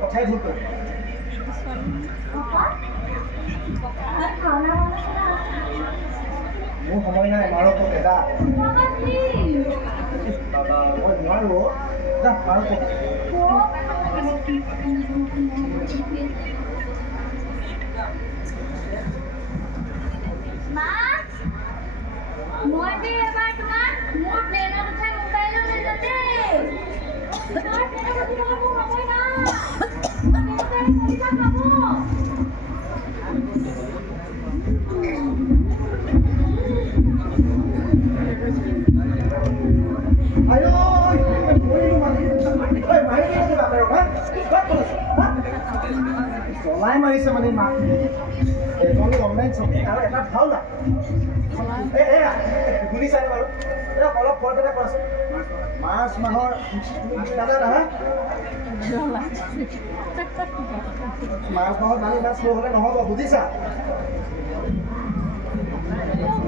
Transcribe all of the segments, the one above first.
কথাই ভুল কৰি মোৰ সময় নাই মাৰক দাদা বাবা মই নোৱাৰো যা মাৰক মই যে এবাৰ তোমাক মোৰ প্লেনত উঠাই মোবাইলত লৈ যাম দেই তোমাৰ প্লেনত উঠিবলৈ মোৰ সময় নাই চলাই মাৰিছে মানে মাক এজনী অনলাইন শ্বপিং আৰু এটা ভাওনা শুনিছানে বাৰু অলপ ফৰকেটা কোৱাচোন মাৰ্চ মাহৰ দাদা নহয় মাৰ্চ মাহত মানে ইমান শ্ল' হ'লে নহ'ব বুজিছা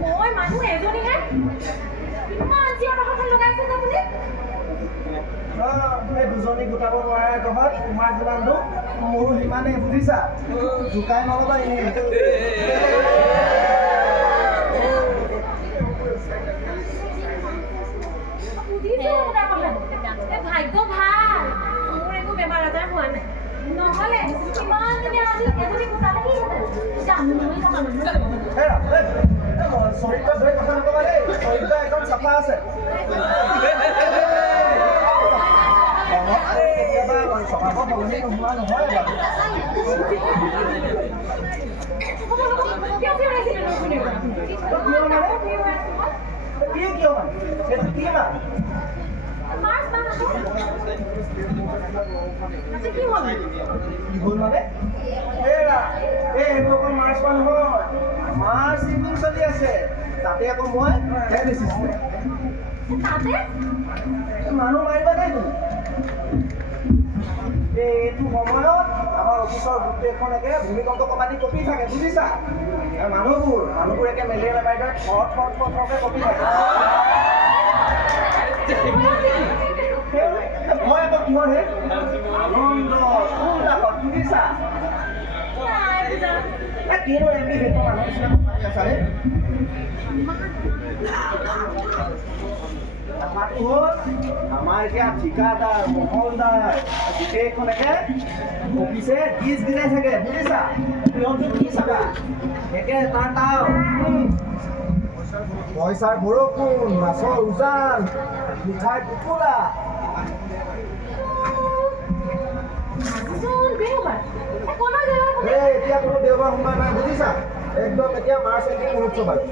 মই মানুহ এজনীহে কিমান জীয়া বাহখন লগাইছে যে বুলি এই দুজনী গোটাব নোৱাৰে ঘৰত তোমাৰ যিমান দূৰ মোৰো সিমানেই বুজিছা জোকাই নল'বা এনেই ভাগ্য ভাল মোৰ একো বেমাৰ আজাৰ হোৱা নাই নহ'লে কিমান দিনে আজি এজনী গোটালেহি চৰিত্ৰ ধৰি কথা নকবা দেই চৰিত্ৰ একদম চাফা আছে কেতিয়াবা স্বভাৱৰ সলনি নোহোৱা নহয় কিয় মানে সেইটো কি মানে কি হ'ল মানে এইটো অকল মাৰ্চ মাহ নহয় মাৰ্চ ইভিনিং চলি আছে তাতে আকৌ মই মানুহ মাৰিবা দেই তুমি এইটো সময়ত আমাৰ অফিচৰ গোটেইখন একে ভূমিকম্প কমাটি কঁপি থাকে বুজিছা মানুহবোৰ একে মেলেৰিয়া বেমাৰীৰ দৰে থৰকে কঁপি থাকে মই আকৌ কিহৰ হে আনন্দ উল্লাসত বুজিছা কিনো এমনি সেইটো মানুহৰ নিচিনা কথা আছা হে কথাটো হ'ল আমাৰ এতিয়া ঠিকাদাৰ মহলদাৰ গোটেইখনকে অফিচে গিজ গিজাই থাকে বুজিছা কি চাবা একে তাৰ পইচাৰ বৰষুণ মাছৰ উজান মিঠাই টোপোলা এতিয়া কোনো দেওবাৰ সোমবাৰ নাই বুজিছা একদম এতিয়া মাৰ্চ এপ্ৰিল মহোৎসৱ আৰু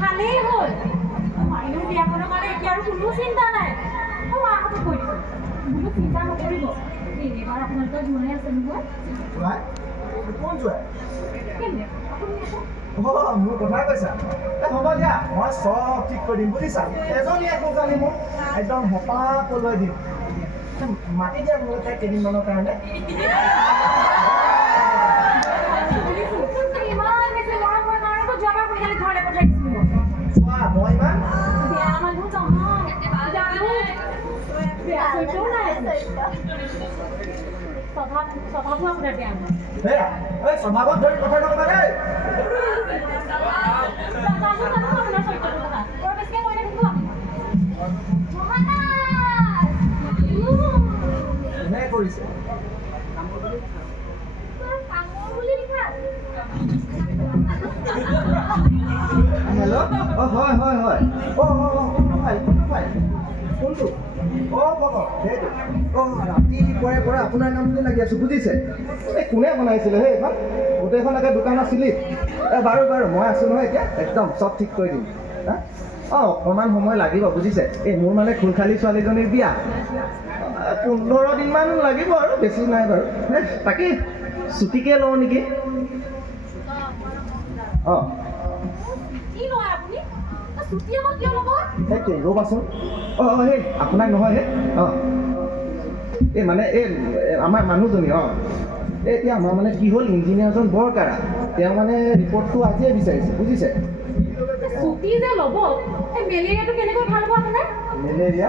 ভালেই হ'ল মাইনু বিয়াখনৰ কাৰণে এতিয়া আৰু কোনো চিন্তা নাই মই মাহঁতক কৈ দিছোঁ কোনো চিন্তা নকৰিব এইবাৰ আপোনালোকৰ জোৱাই আছে নহয় কোন জোৱাই মোৰ কথা কৈছা হ'ব দিয়া মই চব ঠিক কৰি দিম বুজিছা এজনী একো জানি মোক একদম হেঁপাহ পলুৱাই দিম মাতি দিয়া মোৰ তাই কেইদিনমানৰ কাৰণে মই ইমান বেয়া মানুহ নহয় জানো বেয়া চৰিত্ৰও নাই স্বভাৱো আপোনাৰ বেয়া নহয় স্বভাৱত ধৰি কথা নকবা দেই কোনে কৰিছে হেল্ল' হয় হয় হয় কোনটো সেইটো ৰাতিপুৱাৰে পৰা আপোনাৰ নামটো লাগি আছোঁ বুজিছে এই কোনে বনাইছিলে সেই এইখন গোটেইখন একে দোকানত চিলিপ বাৰু মই আছোঁ নহয় এতিয়া একদম চব ঠিক কৰি দিম অকণমান সময় লাগিব বুজিছে এই মোৰ মানে খুলখালী ছোৱালীজনীৰ বিয়া 15 দিনমান লাগিব আৰু বেছি নাই বাৰু তাকে ছুটিকে লওঁ নেকি ছুটি আকৌ কিয় ল'ব? সেই ৰ'বাচোন সেই আপোনাক নহয় হে এই মানে আমাৰ মানুহজনী এতিয়া আমাৰ মানে কি হ'ল ইঞ্জিনিয়াৰজন বৰ কাৰা তেওঁ মানে ৰিপৰ্টটো আজিয়ে বিচাৰিছে বুজিছে ছুটি যে ল'ব এই মেলেৰিয়াটো কেনেকৈ ভাল হ'ব আপোনাৰ? মেলেৰিয়া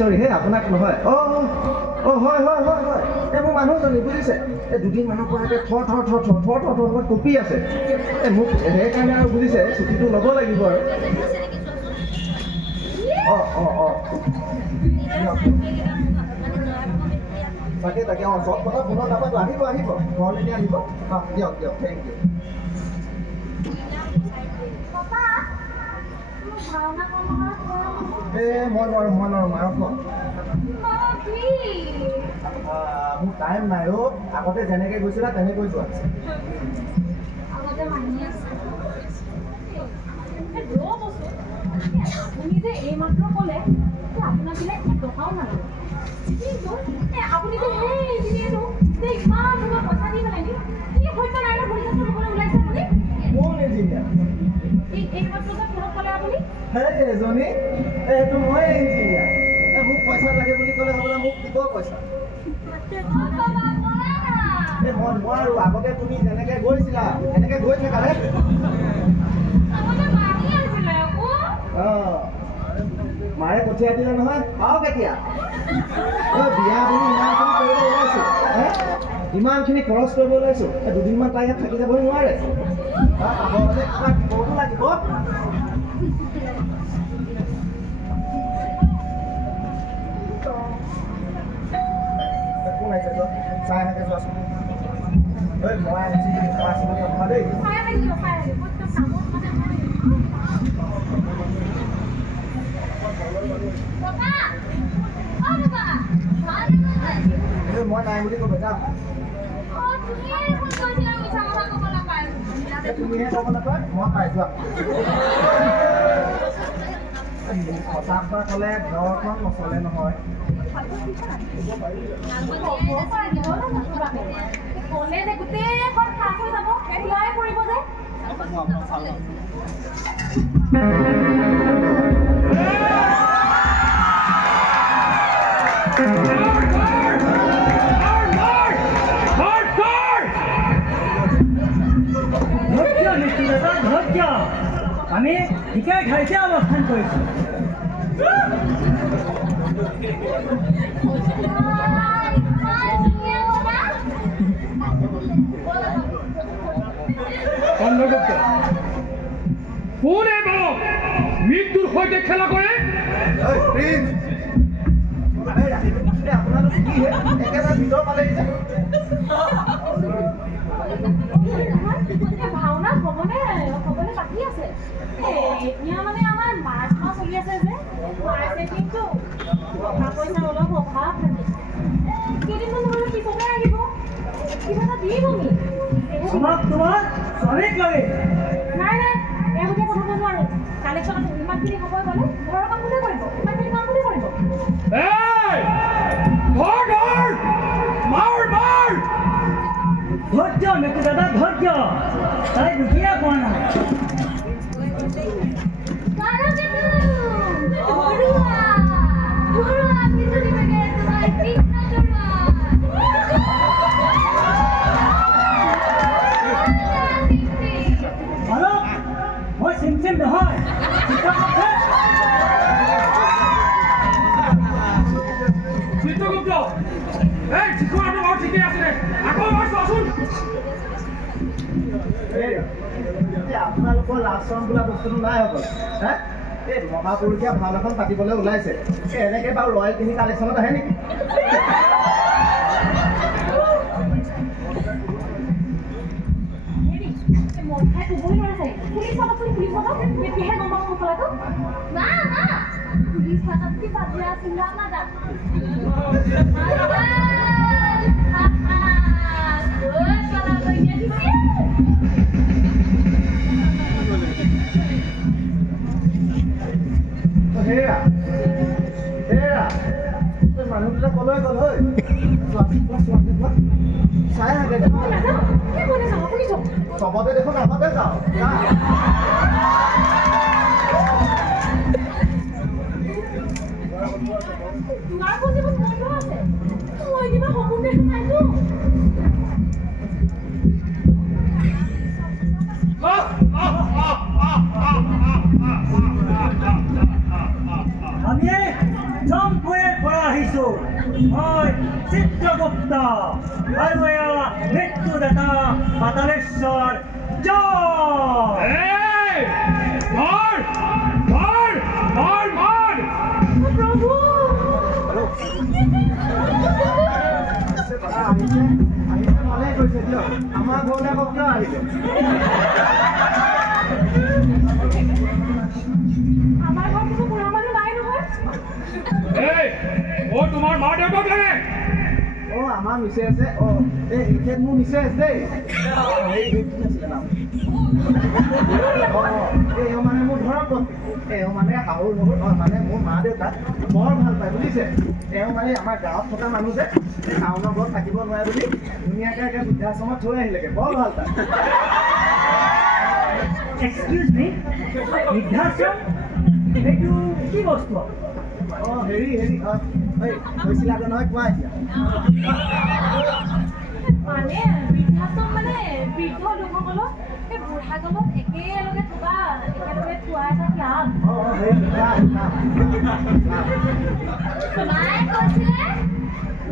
চৰি হে আপোনাক নহয় হয় এই মোৰ মানুহজনী বুজিছে এই দুদিনমানৰ পৰা থৰ কঁপি আছে মোক সেইকাৰণে আৰু বুজিছে ছুটিটো ল'ব লাগিব আৰু তাকে চব কথা ফোনত নাপাতো আহিব ঘৰলৈকে আহিব দিয়ক থেংক ইউ মই নোৱাৰোঁ মাৰক মোৰ টাইম নাই আগতে যেনেকৈ গৈছিলা তেনেকৈ যোৱা আপুনি যে এইমাত্ৰ ক'লে আপোনাক বিলাক টকাও নালাগে কিন্তু আপুনি যে সেই ইঞ্জিনিয়াৰটো যে ইমান টকা পইচা দি পেলাই কি সত্য নাই পৰীক্ষা কৰিবলৈ ওলাইছে আপুনি কোন ইঞ্জিনিয়াৰ এইমাত্ৰ যে ফোনত ক'লে আপুনি এজনী এইটো মই ইঞ্জিনিয়াৰ মোক পইচা লাগে বুলি ক'লে হ'বলা মোক দিব পইচা মই নোৱাৰো আগতে তুমি যেনেকৈ গৈছিলা এনেকৈ গৈ থাকা মাৰে পঠিয়াই দিলে নহয় পাওঁ কেতিয়া বিয়া বুলি ইমানখিনি কৰিব ওলাইছোঁ ইমানখিনি খৰচ কৰিব ওলাইছোঁ দুদিনমান তাই ইয়াত থাকি যাবই নোৱাৰে পাবলে কিবা দিবতো লাগিব কোন আহিছে চাই থাকে যোৱাচোন মই আনিছোঁ কথা দেই মই নাই বুলি ক'ব যা তুমিহে ক'ব নাপায় মই পাই যোৱা সঁচা কথা ক'লে ঘৰখন নচলে নহয় ক'লে যে গোটেইখন খাই হৈ যাব ওলাই পৰিব যে আমি ঠিকে ঠাইতে অৱস্থান কৰিছোঁ কোনে বাৰু মৃত্যুৰ সৈতে খেলা কৰে আপোনালোক কি একেবাৰে ভিতৰ পালেহি যে ভাওনা হ'বনে বাকী আছে এতিয়া মানে আমাৰ মাৰ্চ মাহ চলি আছে যে মাৰ্চ এপ্ৰিলটো টকা পইচা অলপ অভাৱ কেইদিনমান হ'লে পিছতে আহিব কিবা এটা দি বমি তোমাক তোমাৰ ছোৱালীক লাগে নাই এওঁলোকে পঠাব নোৱাৰোঁ কালেকশ্যনত ইমানখিনি সময় গ'লে ঘৰৰ কাম কোনে কৰিব ইমানখিনি কাম কোনে কৰিব ধৈৰ্য নেকি দাদা ধৈৰ্য তাই দুখীয়া পোৱা নাই মই চিম নহয় চিত্ৰগুপ্ত এই ঠিকনাটো বাৰু ঠিকে আছে আকৌ এবাৰ চোৱাচোন আপোনালোকৰ লাষ্টন বোলা বস্তুটো নাই অকল এই মহাপুৰুষীয়া ভাও এখন পাতিবলৈ ওলাইছে এনেকৈ বাৰু ৰয়েল টিভি কালেকশ্যনত আহে নেকি মনখাই ক'বই নোৱাৰে পুলিচ চাবচোন পুলিচ চাবক তেতিয়াহে গম পাব মছলাটো না পুলিচ থাকাত কি পাতিৰা চিন্তা নাযায় মানুহবিলাক কলৈ গ'ল ঐ চাই থাকে আপুনি চবতে দেখোন আগতে যাওঁ আৰু এয়া মৃত্যুদাতা পাতালেশ্বৰ জয়। এই মাৰ মাৰ মাৰ মাৰ প্ৰভু আহিছে আহিছে ভালেই কৈছে দিয়ক আমাৰ ঘৰলৈ আকৌ কিয় আহিছে আমাৰ ঘৰত কোনো বুঢ়া মানুহ নাই নহয় এই ও তোমাৰ মা দেউতাক লাগে অ' আমাৰ মিছেছ অ' এই এখেত মোৰ মিছেছ দেই হেৰি কি আছিলে নাম এওঁ মানে মোৰ ধৰক এওঁ মানে শাহুৰ লগত মানে মোৰ মা দেউতাক বৰ ভাল পায় বুজিছে এওঁ মানে আমাৰ গাঁৱত থকা মানুহ যে টাউনৰ ঘৰত থাকিব নোৱাৰে বুলি ধুনীয়াকৈ একে বৃদ্ধাশ্ৰমত থৈ আহিলেগৈ বৰ ভাল পায় এক্সকিউজ মি বৃদ্ধাশ্ৰম এইটো কি বস্তু? অ' হেৰি এই কৈছিলাগৈ নহয় কোৱা এতিয়া মানে বৃদ্ধাশ্ৰম মানে বৃদ্ধ লোকসকলক এই বুঢ়াকালত একেলগে থোৱা এটা ক্লাব অ' হেৰি মায়ে কৈছিলে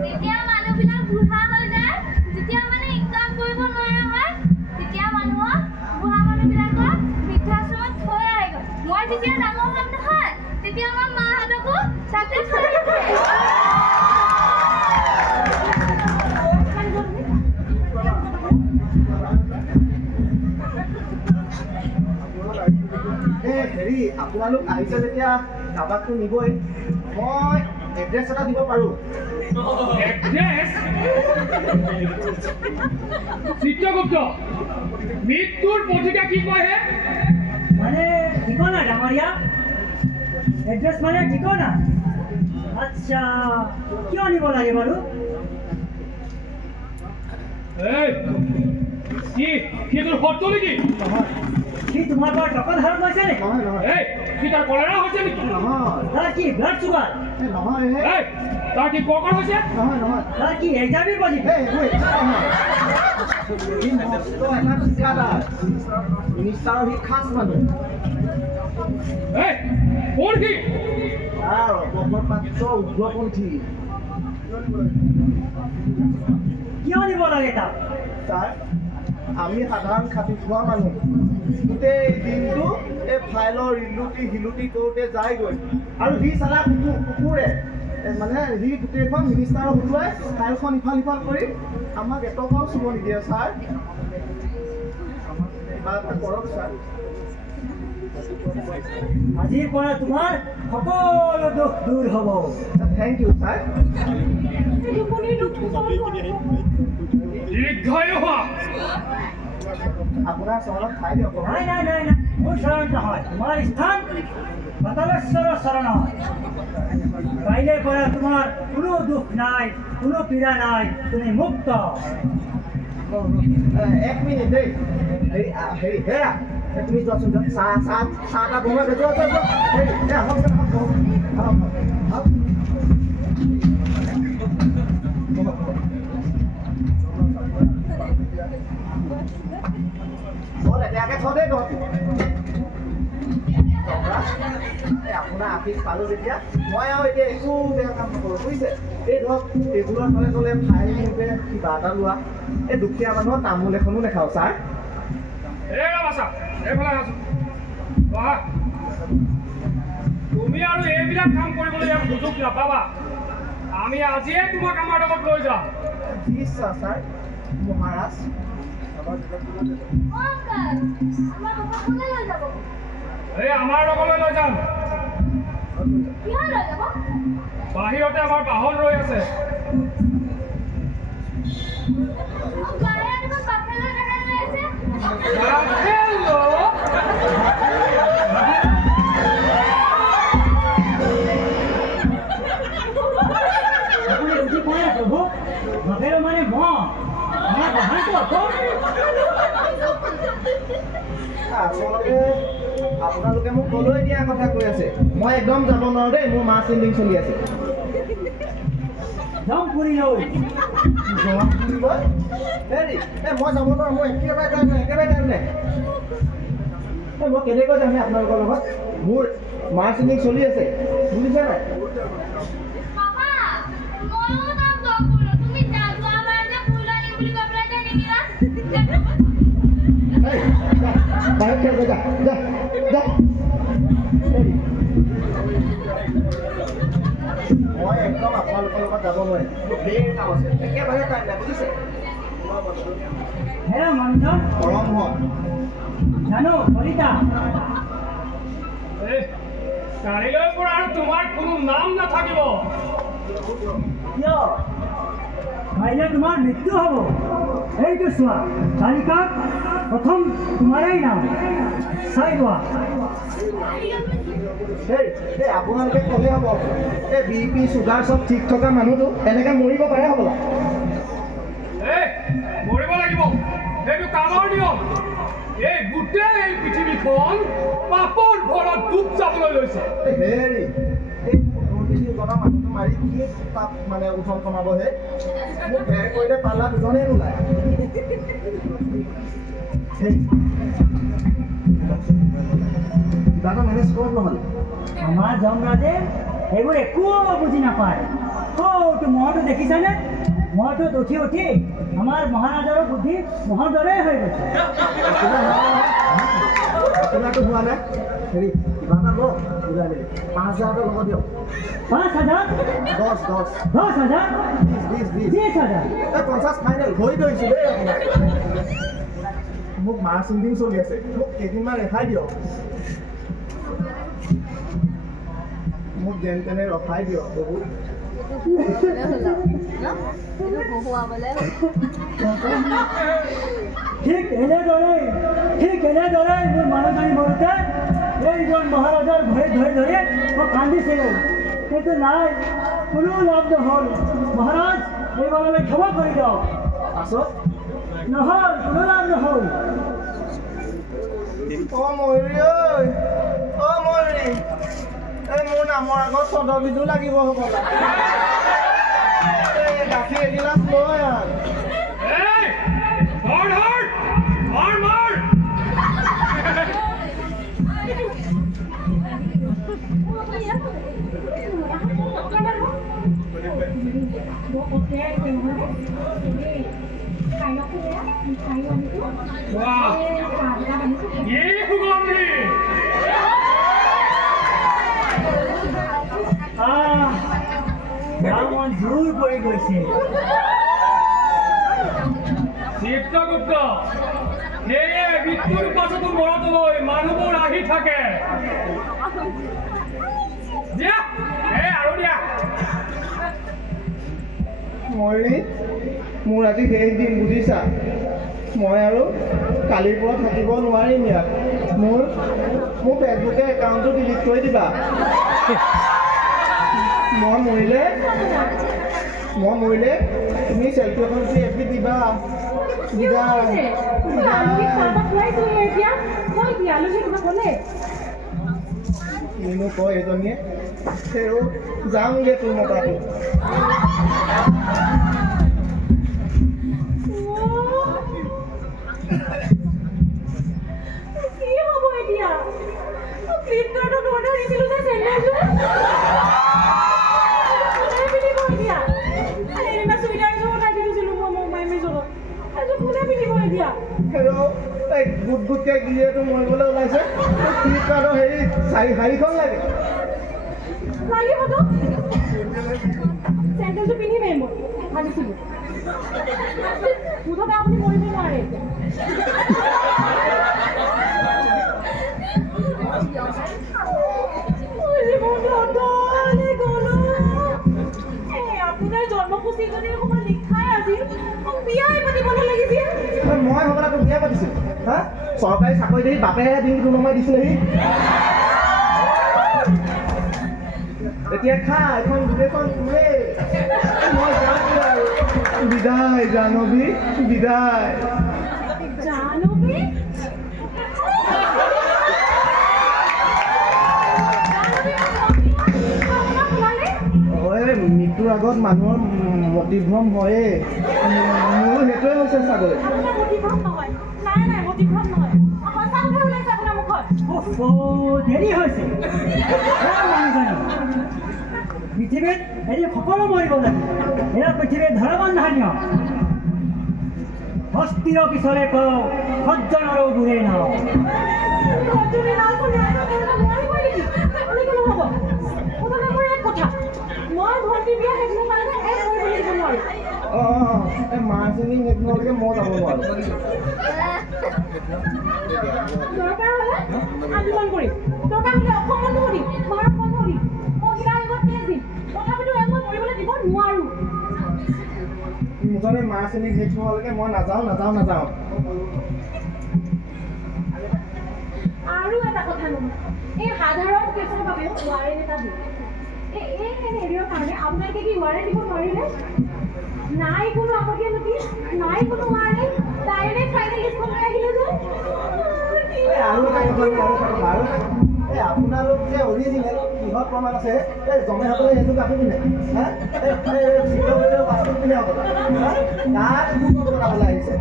যেতিয়া মানুহবিলাক বুঢ়া হৈ যায় যেতিয়া মানে ইনকাম কৰিব নোৱাৰা হয় তেতিয়া মানুহক বুঢ়া মানুহবিলাকক বৃদ্ধাশ্ৰমত থৈ আহেগৈ মই যেতিয়া ডাঙৰ হ'ম নহয় তেতিয়া আমাৰ মাহঁতকো তাতে থৈ আহিছে হেৰি আপোনালোক আহিছে যেতিয়া কাবাকটো নিবই মই এড্ৰেছ এটা দিব পাৰোঁ এড্ৰেছ চিত্ৰগুপ্ত মৃত্যুৰ পত্ৰিকা কি কয় হে মানে ঠিকনা ডাঙৰীয়া এড্ৰেছ মানে ঠিকনা আচ্ছা কিয় নিব লাগে বাৰু? এই কি তোৰ শত্ৰু নেকি নহয় সি তোমাৰ পৰা টকা ধাৰত লৈছে নেকি? নহয় নহয় এই কি তাৰ কলেৰা হৈছে নেকি নহয় তাৰ কি ব্লাড চুগাৰ? এই নহয় হে এই তাৰ কি কৰ্কট হৈছে নহয় নহয় তাৰ কি HIV পজিটিভ? এই সি মস্ত এটা ঠিকাদাৰ মিনিষ্টাৰৰ সি খাচ মানুহ এই কোন কি তাৰ অপপাত্ৰ উগ্ৰপন্থী কিয় নিব লাগে তাক? ছাৰ আমি সাধাৰণ খাতি খোৱা মানুহ গোটেই দিনটো এই ফাইলৰ হিলুটি কৰোঁতে যায়গৈ আৰু সি চালা কুকুৰে মানে সি গোটেইখন মিনিষ্টাৰক উঠুৱাই ফাইলখন ইফাল সিফাল কৰি আমাক এটকাও চুব নিদিয়ে ছাৰ কিবা এটা কৰক ছাৰ আজিৰ পৰা তোমাৰ সকলো দুখ দূৰ হ'ব। থেংক ইউ ছাৰ দীৰ্ঘায়ু হোৱা আপোনাৰ চৰণত ঠাই দিয়ক নাই নাই নাই নাই মোৰ চৰণ নহয় তোমাৰ স্থান পাতালেশ্বৰৰ চৰণত। কাইলৈ পৰা তোমাৰ কোনো দুখ নাই কোনো পীড়া নাই তুমি মুক্ত। এক মিনিট দেই হেৰি হেৰা তুমি যোৱাচোন যোৱা চাহ এটা বনোৱা যোৱা হেৰি আহক লেতেৰাকৈ থ দেই তহঁতি আপোনাৰ আফিচ পালোঁ যেতিয়া মই আৰু এতিয়া একো বেয়া কাম নকৰোঁ বুজিছে এই ধৰক টেবুলৰ তলে তলে ফাইল নিওঁতে কিবা এটা লোৱা এই দুখীয়া মানুহৰ তামোল এখনো নেখাওঁ ছাৰ এই বাছা এইফালে আছো বহা তুমি আৰু এইবিলাক কাম কৰিবলৈ ইয়াত সুযোগ নাপাবা আমি আজিয়ে তোমাক আমাৰ লগত লৈ যাম নিশ্চয় ছাৰ মহাৰাজ অংকল আমাৰ পাপা কোনে লৈ যাব এই আমাৰ লগলৈ লৈ যাম কিয় লৈ যাব বাহিৰতে আমাৰ বাহন ৰৈ আছে বাৰে দেখোন বাপেলৈ দেখা লৈ আছে আপুনি বুজি পোৱা নাই প্ৰভু বাপেৰ মানে মই আমাৰ বাহানটো আকৌ আচলতে আপোনালোকে মোক কলৈ দিয়া কথা কৈ আছে মই একদম যাব নোৱাৰোঁ দেই মোৰ মাছ চেণ্ডিং চলি আছে যাওঁ ফুৰি লৈ হেৰি মই যাব নোৱাৰোঁ মই একেবাৰে টাইম নাই মই কেনেকৈ যাম আপোনালোকৰ লগত মোৰ মাছ চেণ্ডিং চলি আছে বুজিছে নাই পাপা ময়ো যাম দৰপুৰলৈ তুমি যোৱাবাৰ যে ফুৰিলৈ খেল যা যা যা হেৰি, মই একদম আপোনালোকৰ লগত যাব নোৱাৰিম, মোৰ ধেৰ কাম আছে, একেবাৰে টাইম নাই বুজিছে। হে মঞ্জন গৰম হয় জানো কলিতা এই কালিলৈৰ পৰা আৰু তোমাৰ কোনো নাম নাথাকিব। কিয়? কাইলৈ তোমাৰ মৃত্যু হ'ব। এইটো চোৱা তালিকাত প্ৰথম তোমাৰেই নাম চাই লোৱা। এই আপোনালোকে ক'লে হ'ব, এই BP চুগাৰ চব ঠিক থকা মানুহটো এনেকৈ মৰিব পাৰে হ'বলা? এই মৰিব লাগিব, সেইটো কামৰ নিয়ম। এই গোটেই এই পৃথিৱীখন পাপৰ ভৰত ডুব যাবলৈ লৈছে। হেৰি, এই 70 কেজি ওজনৰ মানুহটো মাৰি কি তাত মানে ওজন কমাবহে? মোক ভেৰ কৰিলে পাল্লা দুজনেই নোলায়। সেই, কিবা এটা মেনেজ কৰক নহ'লে। আমাৰ যমৰাজে এইবোৰ একো বুজি নাপায়। তো মহটো দেখিছানে? মহটোত উঠি উঠি আমাৰ মহাৰাজাৰো বুদ্ধি মহৰ দৰেই হৈ গৈছে। আপোনাৰতো হোৱা নাই। হেৰি, কিবা এটা লওক বুজাই মেলি, 5,000 এটা লগত দিয়ক। 5,000 10,000 10,000 20,000 20,000 এই 50 ফাইনেল হৈ ধৰিছোঁ দেই আপোনাক। মোক মাৰ্চ ইণ্ডিং চলি আছে, মোক কেইদিনমান ৰেহাই দিয়ক। মোক যেন তেনে ৰখাই দিয়ক বহুত। ঠিক এনেদৰেই মোৰ মানুহজনী মৰোতে এইজন মহাৰাজাৰ ভৰিত ধৰি ধৰি মই কান্দিছিলোঁ, কিন্তু নাই, কোনো লাভ নহ'ল। মহাৰাজ এইবাৰলৈ ক্ষমা কৰি দিয়ক। পাছত নহ'ল, কোনো লাভ নহ'ল। ময়ূৰী ঐ, ময়ূৰী, এই মোৰ নামৰ আগত চদবিধো লাগিব হ'বলা। এই গাখীৰ এগিলাচ লৈ আন। এই ধৰ ধৰ, মাৰ মাৰ। বাহ, কি সুগন্ধি। মন জোৰ পৰি গৈছে। চিত্ৰগুপ্ত, সেয়ে মৃত্যুৰ পাছতো মৰতলৈ মানুহবোৰ আহি থাকে। দিয়া, আৰু দিয়া। ময়ূৰী, মোৰ আজি শেষ দিন বুজিছা। মই আৰু কালিৰ পৰা থাকিব নোৱাৰিম ইয়াত। মোৰ ফেচবুকে একাউণ্টটো ডিলিট কৰি দিবা। মই মৰিলে তুমি চেল্ফি এখন তুলি FB দিবা। কিনো কয় এজনীয়ে, সেও যামগে তোৰ মতাটো। কি হ'ব এতিয়া? ফ্লিপকাৰ্টত অৰ্ডাৰ দিছিলোঁ যে চেণ্ডেলযোৰ, কোনে পিন্ধিব এতিয়া? সেইদিনা চুইদাৰযোৰ অৰ্ডাৰ দি দিছিলোঁ মই মোৰ মাইমীজনত, এযোৰ কোনে পিন্ধিব এতিয়া? এই গোটকে গিৰিয়েটো মৰিবলৈ ওলাইছে। ফ্লিপকাৰ্টৰ হেৰি শাৰীখন লাগে। লাগিবতো, চেণ্ডেলযোৰ পিন্ধিমেই মই ভাবিছিলোঁ। মুঠতে আপুনি মৰিব নোৱাৰে এতিয়া। আপোনাৰ জন্মসূচী যদি অকণমান লিখাই আছিল, মোক বিয়াই পাতিবলৈ লাগিছিল। মই হ'বলা তোক বিয়া পাতিছিলোঁ। হা, চৰকাৰী চাকৰি দেখি বাপেহে ডিঙিটো নমাই দিছিলেহি। এতিয়া খা, এখন গোটেইখন তোৰে। মই যাওঁগৈ আৰু। বিদায় জাহ্নৱী, বিদায়। জাহ্নৱী? মৃত্যুৰ আগত মানুহৰ মতিভ্ৰম হয়েই। মোৰো সেইটোৱে হৈছে চাগৈ। আপোনাৰ মতিভ্ৰম নহয়, নাই মতিভ্ৰম নহয়, সঁচা কথা ওলাইছে আপোনাৰ মুখত। দেৰি হৈছে। মানুহজনী পৃথিৱীত এদিন সকলো মৰিব লাগিব। এয়া পৃথিৱীৰ ধৰাবন্ধানীয়। হস্তিৰ পিছৰে কওঁ সজ্জনৰো বুঢ়ে নাও। তুমি না কৰি নোৱাৰিবই নেকি? এনেকৈ নহ'ব। প্ৰথমে মোৰ এক কথা, মই ভণ্টি বিয়া সেইদিনৰ কাৰণে এক কৰিবলৈ দিব নোৱাৰোঁ। এই মাৰ্চেলিং সেইদিনলৈকে মই যাব নোৱাৰোঁ। দৰকাৰ হ'লে আন্দোলন কৰিম, দৰকাৰ হ'লে অসম বন্ধ দিম, ভাৰত বন্ধ দিম, মহিলাৰ আগত কেছ দিম, তথাপিতো ইয়াক মই মৰিবলৈ দিব নোৱাৰোঁ। মুঠতে মাৰ্চেলিং শেষ নোহোৱালৈকে মই নাযাওঁ। আৰু এটা কথা নহয়, এই সাধাৰণ কেছৰ বাবেও ৱাৰেণ্ট এটা দিম। এই হেৰিৰ কাৰণে আপোনালোকে কি ৱাৰেণ্ট দিব নোৱাৰিলে? নাই কোনো আপত্তি নটিচ, নাই কোনো ৱাৰেণ্ট, ডাইৰেক্ট ফাইনেল লিষ্টখন লৈ আহিলে যে। আৰু এটা কথা, আপোনালোক যে অৰিজিনেল কিহত প্ৰমাণ আছে? এই জমেসকলে সেইটো কাপোৰ পিন্ধে, বাস্তৱ পিন্ধে তাত ভূত বনাবলৈ আহিছে।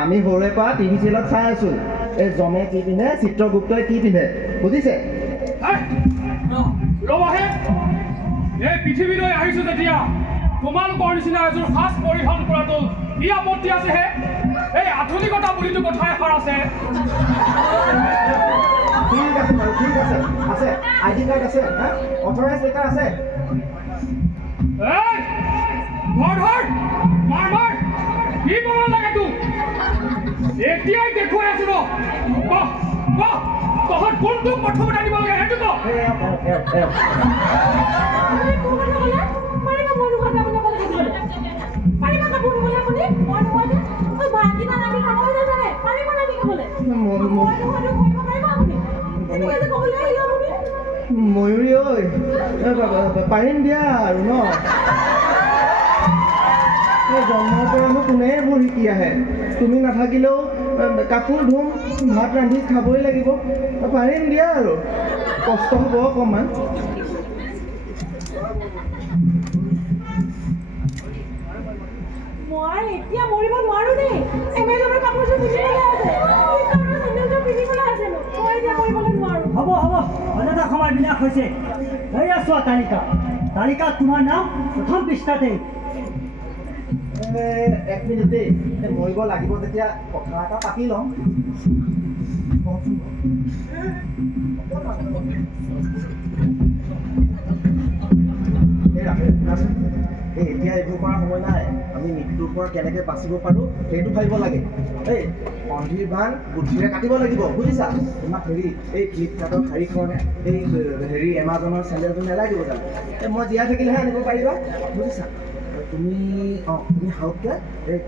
আমি সৰুৰে পৰা টিভি চিৰিয়েলত চাই আছোঁ, এই জমে কি পিন্ধে, চিত্ৰগুপ্তই কি পিন্ধে, বুজিছে? ৰবাহে, এই পৃথিৱীলৈ আহিছোঁ যেতিয়া তোমালোকৰ নিচিনা এযোৰ সাজ পৰিধান কৰাটো কি আপত্তি আছেহে? এই আধুনিকতা বুলিতো কথা এষাৰ আছে। ঠিক আছে বাৰু, ঠিক আছে, ID কাৰ্ড আছে, অথৰাইজ লেটাৰ আছে। এই ধৰ মাৰ কি প্ৰমাণ লাগে তোক? এতিয়াই দেখুৱাই আছো ন। তহঁত কোনটোক প্ৰথমতে আনিব লাগে সেইটো ক। ময়ূৰী ঐ, পাৰিম দিয়া আৰু ন। জন্মৰ পৰানো কোনে এইবোৰ শিকি আহে? তুমি নাথাকিলেও কাপোৰ ধুম, ভাত ৰান্ধি খাবই লাগিব, পাৰিম দিয়া আৰু, কষ্ট হ'ব অকণমান। মই এতিয়া মৰিব নোৱাৰো দেই। এমেজনৰ কাপোৰযোৰ পিন্ধিবলৈ আছে, পিন্ধিবলৈ আছে, মই এতিয়া মৰিবলৈ নোৱাৰো। হ'ব অযথা সময় বিনাশ হৈছে। এয়া চোৱা তালিকাত তোমাৰ নাম প্ৰথম পৃষ্ঠাতেই। এক মিনিট দেই, মৰিব লাগিব যেতিয়া কথা এটা পাতি লওঁ। এতিয়া এইবোৰ কৰা সময় নাই, আমি মৃত্যুৰ পৰা কেনেকৈ বাচিব পাৰোঁ সেইটো ভাবিব লাগে। এই সন্ধিৰ ভান বুদ্ধিৰে কাটিব লাগিব, বুজিছা? তোমাক এই ফ্লিপকাৰ্টৰ শাড়ীখন, এই এমাজনৰ চেণ্ডেলযোৰ নেলাগিব জানো? মই জীয়াই থাকিলেহে আনিব পাৰিবা, বুজিছা? তুমি হাউতকৈ এই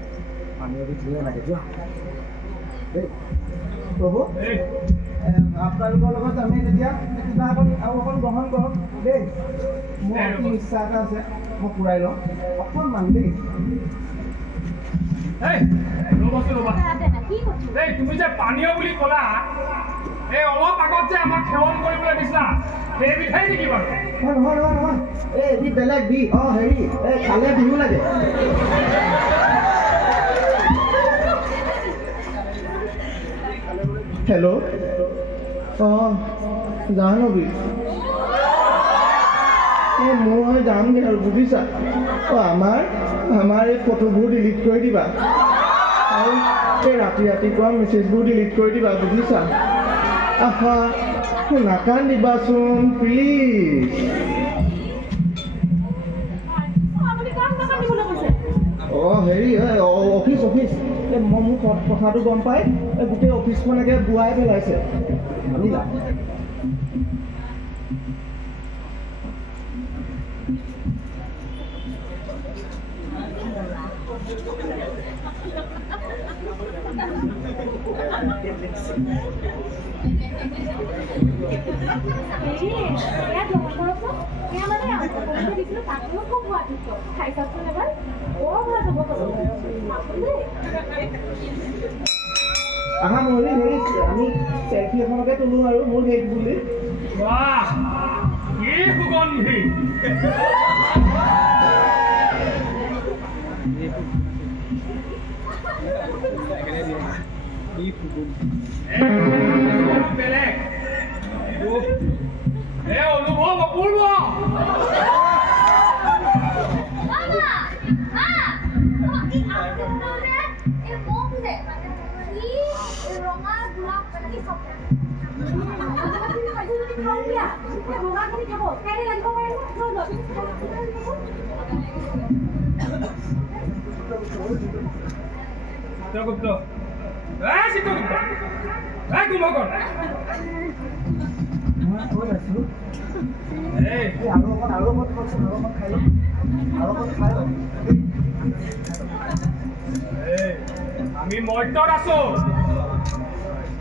পানী অবিধ লৈ লাগে যোৱা। প্ৰভু, আপোনালোকৰ লগত আমি তেতিয়া কিবা অকণ গ্ৰহণ কৰক দেই। মোৰ অতি ইচ্ছা এটা আছে, মই পূৰাই লওঁ অকণমান দেই। এই তুমি যে পানীয় বুলি ক'লা, এই অলপ আগত যে আমাক সেৱন কৰিবলৈ দিছিলা, সেই বিধাই নেকি বাৰু? নহয়, এবিধ বেলেগ বিষ। এই খালে বিহু লাগে। হেল্ল', জাহ্নৱী, মই যামগৈ আৰু, বুজিছা? আমাৰ এই ফটোবোৰ ডিলিট কৰি দিবা, আৰু এই ৰাতিপুৱা মেছেজবোৰ ডিলিট কৰি দিবা, বুজিছা? আহা, নাকান্দিবাচোন প্লিজ। অফিচ মোৰ কথাটো গম পাই গোটেই অফিচখন একে বুৱাই পেলাইছে, জানিলা? আহা মৰি আমি চেলফি এখনকে তোলো আৰু মোৰ হেৰি বুলি। বাহ, কি সুগন্ধি! বেলেগ অনুভৱ অপূৰ্ব। ৰঙা খাওঁ দিয়া বগাখিনি খাব কাইলৈ লাগিব পাৰে চিত্ৰগুপ্ত চিত্ৰগুপ্ত কুম্ভকৰ্ণ মই ক'ত আছোঁ? এই আৰু অকণ কওকচোন, আৰু অকণ খাই লওক, আৰু অকণ খাই লওক। এই আমি মৰ্ত্যত আছো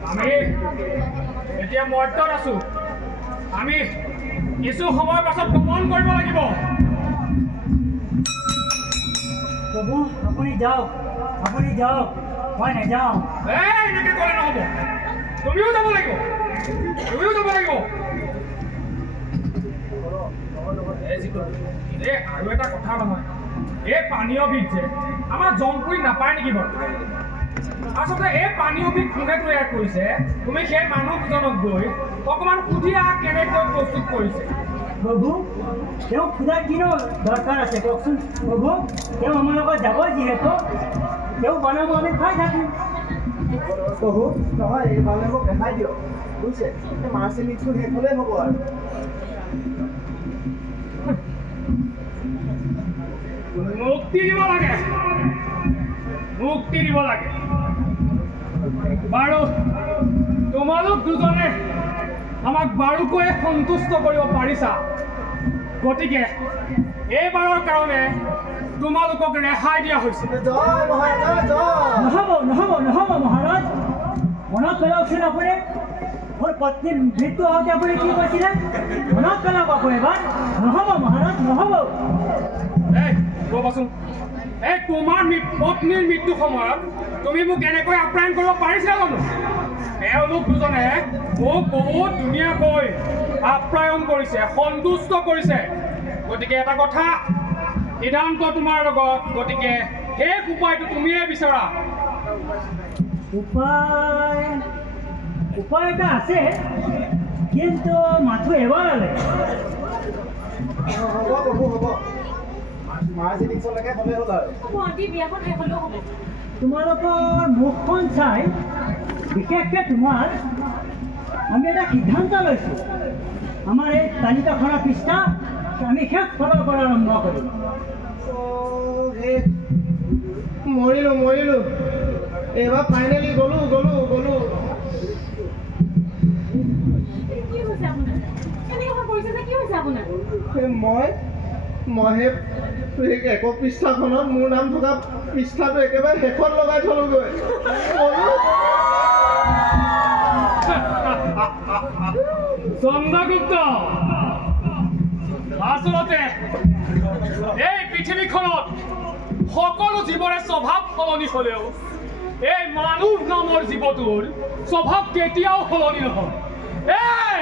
আমি এতিয়া মৰ্ত্যত আছো আমি কিছু সময়ৰ পাছত ভ্ৰমণ কৰিব লাগিব প্ৰভু আপুনি যাওক, মই নাযাওঁ। এনেকে ক'লে নহ'ব তুমিও যাব লাগিব এই আৰু এটা কথা নহয় এই পানীয় বিধ যে আমাৰ জংপুৰি নাপায় নেকি বাৰু আচলতে এই পানীয় বিধ কোনে তৈয়াৰ কৰিছে তুমি সেই মানুহ দুজনক গৈ অকণমান সুধি আহা কেনেকৈ প্ৰস্তুত কৰিছে প্ৰভু তেওঁ খোজা কিনো দৰকাৰ আছে কওকচোন প্ৰভু তেওঁ আমাৰ লগত যাব যিহেতু তেওঁ বনাব আমি খাই থাকিম প্ৰভু নহয় এইফালে মোক দেখাই দিয়ক বুজিছে মাছ মিটটো শেষ হ'লেই হ'ব আৰু মুক্তি দিব লাগে বাৰু তোমালোক দুজনে আমাক বাৰুকৈ সন্তুষ্ট কৰিব পাৰিছা গতিকে এইবাৰৰ কাৰণে তোমালোকক ৰেহাই দিয়া হৈছে জয় মহাৰাজ জয় নহ'ব মহাৰাজ মনত পেলাওকচোন আপুনি মোৰ পত্নীৰ মৃত্যু হওঁতে আপুনি কি কৈছিলে মনত পেলাওক আপুনি এবাৰ নহ'ব মহাৰাজ নহ'ব এই ৰ'বাচোন এই তোমাৰ পত্নীৰ মৃত্যু সময়ত তুমি মোক এনেকৈ আপ্যায়ন কৰিব পাৰিছিলা জানো তেওঁলোক দুজনে মোক বহুত ধুনীয়াকৈ আপ্যায়ন কৰিছে সন্তুষ্ট কৰিছে গতিকে এটা কথা সিদ্ধান্ত তোমাৰ লগত গতিকে শেষ উপায়টো তুমিয়ে বিচৰা উপায় এটা আছে কিন্তু মাথো এবাৰলে হ'ব প্ৰভু হ'ব মাছ এডিকশ্যনলৈকে হ'লেই হ'ল আৰু ভণ্টি বিয়াখন শেষ হ'লেও হ'ব তোমালোকৰ মুখখন চাই বিশেষকৈ তোমাৰ আমি এটা সিদ্ধান্ত লৈছোঁ আমাৰ এই তালিকাখনৰ পৃষ্ঠা আমি শেষ ফালৰ পৰা আৰম্ভ কৰিম মৰিলোঁ এইবাৰ ফাইনেলি গ'লোঁ কি হৈছে আপোনাৰ এনেকুৱা কৰিছে যে কি হৈছে আপোনাৰ মই সেই একক পৃষ্ঠাখনত মোৰ নাম থকা পৃষ্ঠাটো একেবাৰে শেষত লগাই থলোঁগৈ চন্দ্ৰগুপ্ত আচলতে এই পৃথিৱীখনত সকলো জীৱৰে স্বভাৱ সলনি হ'লেও এই মানুহ নামৰ জীৱটোৰ স্বভাৱ কেতিয়াও সলনি নহয় এই